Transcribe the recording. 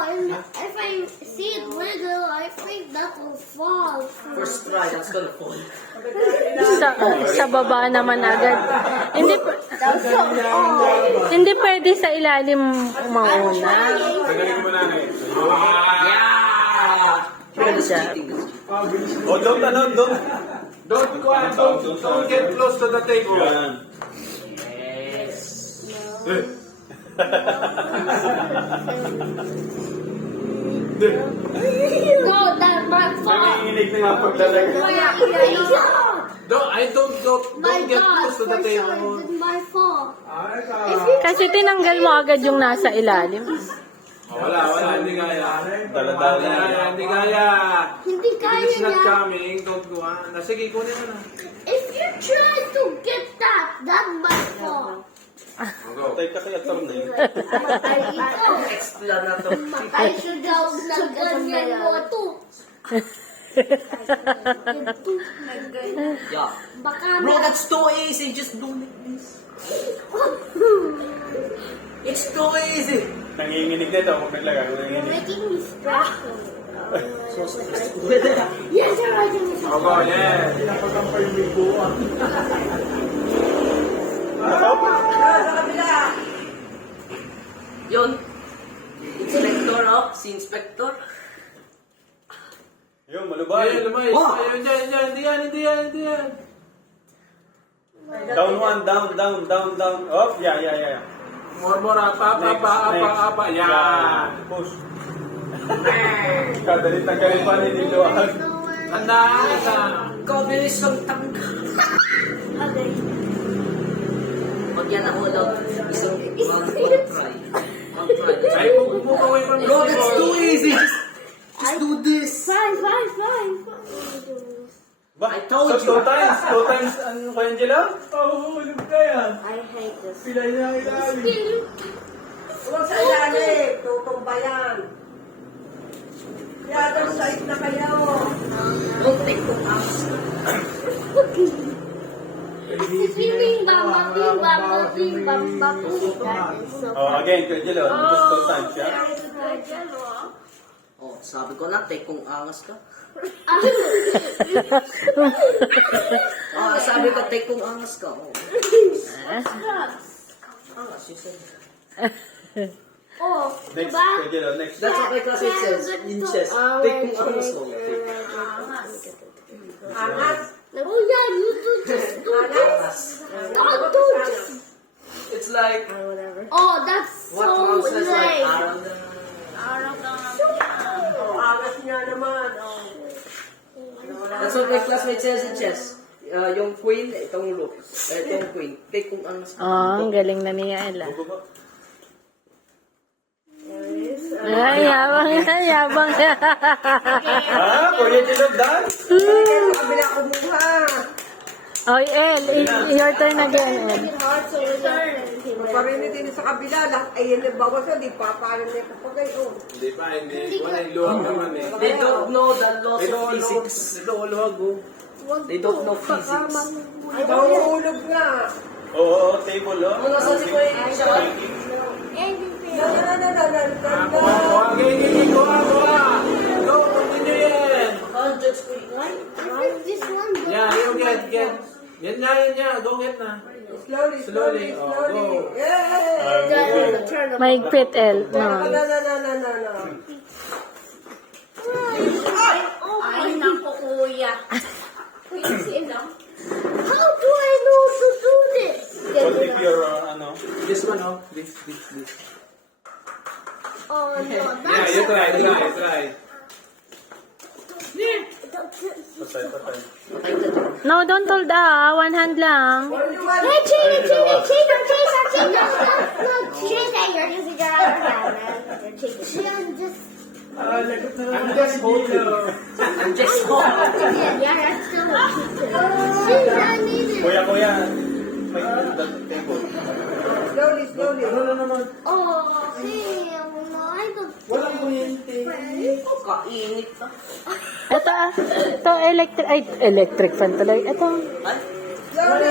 and if I see it wiggle, I think that will fall. First try, that's gonna fall. Sa baba naman agad. Hindi hindi pwede sa ilalim mauna. Tagaling mo na eh. Yeah! Good job. Oh, don't get close to the table. Yes. No, that might fall. Nanginginig na nga paglalagay. Don't My get God, close to the for sure, table. it might fall. Kasi tinanggal mo agad yung nasa ilalim. Wala, hindi kaya. Dala-dala. Hindi kaya. Hindi kaya If it's not niya. coming, don't go on. Sige, kunin mo na. If you try to get that might fall. Go. Tay ka kaya tarong na yun. Matay ito. Explore na to. Matay siya daw na ganyan mo ito. Yeah. Baka Bro, na. that's too easy. Just do like this. It's too easy. Nanginginig na ito. Huwag naglagay. You're Nanginginig. making me stressful. So stressful. Yes, you're making me stressful. Opo, yes. Yun. Inspector, oh. Si Inspector. Yun, malubay. Ayun, lumay. Wow. Ayun, hindi yan. Down one, down. Up, yeah. More, apa. Yan. Push. Kadalit na galit pa ni Dilo. Handa. Kabilis ang tangga. Okay. Pag yan ako daw, isang mag-try. Ay, move away from Bro, that's too easy. Just do this. Fine. Ba? I told you. Two times, ano kaya Angela? Oo, ulog ka yan. I hate this. Pilay na ilalim. Huwag sa ilalim, tutumba yan. Kaya daw sa na kayo. Don't take too much. Bing bam. That is so Oh, again, kaya Angela, just two times, yeah? Oh, sabi ko na, take kung angas ka. Oh, sabi ko, take kung angas ka. Oh. Angas, you said. Oh, Next, diba? kaya Angela, next. That's what my class says. Inches. Take kung angas ko. Angas. Oh yeah, you do just do this. Don't do this. It's like, Oh, that's what so Ron says, like, lame. Oh, angas niya naman. Oh. That's what my classmate says in chess. Yung queen, itong rook. Itong queen. Take kung angas ka. Oh, ang galing na niya Ella. Ay, yabang. Ah, for you to look done? Kaya sa kabila kumuha. Oh, El, your turn again, El. Parinig din sa kabila. Lahat ay yan ang bawas. Di pa paano na yung kapagay. Oh. Hindi pa, hindi. Wala yung luwag naman eh. They don't know the laws of physics. Ito, luwag oh. They don't know physics. Ay, mahulog nga. Oo, table oh. Ano sa si Kuya siya? No. Go, continue yan. Hundreds ko This one. Yeah, you get. Yan na. Go get na. Slowly. Oh, go. Yeah. Mahigpit, El. No. No. Ay, naku, kuya. How do I know to do this? What if your, ano? This one oh. This. Oh no, Yeah, that's you try. Patay. No, don't hold one hand lang. Hey, cheater! No, cheater! You're using your other hand, man. You're cheating. I'm just holding. I'm just home. Yeah, that's still a cheater. She's not needed. Kuya. May table. Slowly. Ano naman? Oh, hey, I don't. Walang kuryente. Kainit na. Ito electric fan tuloy. Ito. Slowly.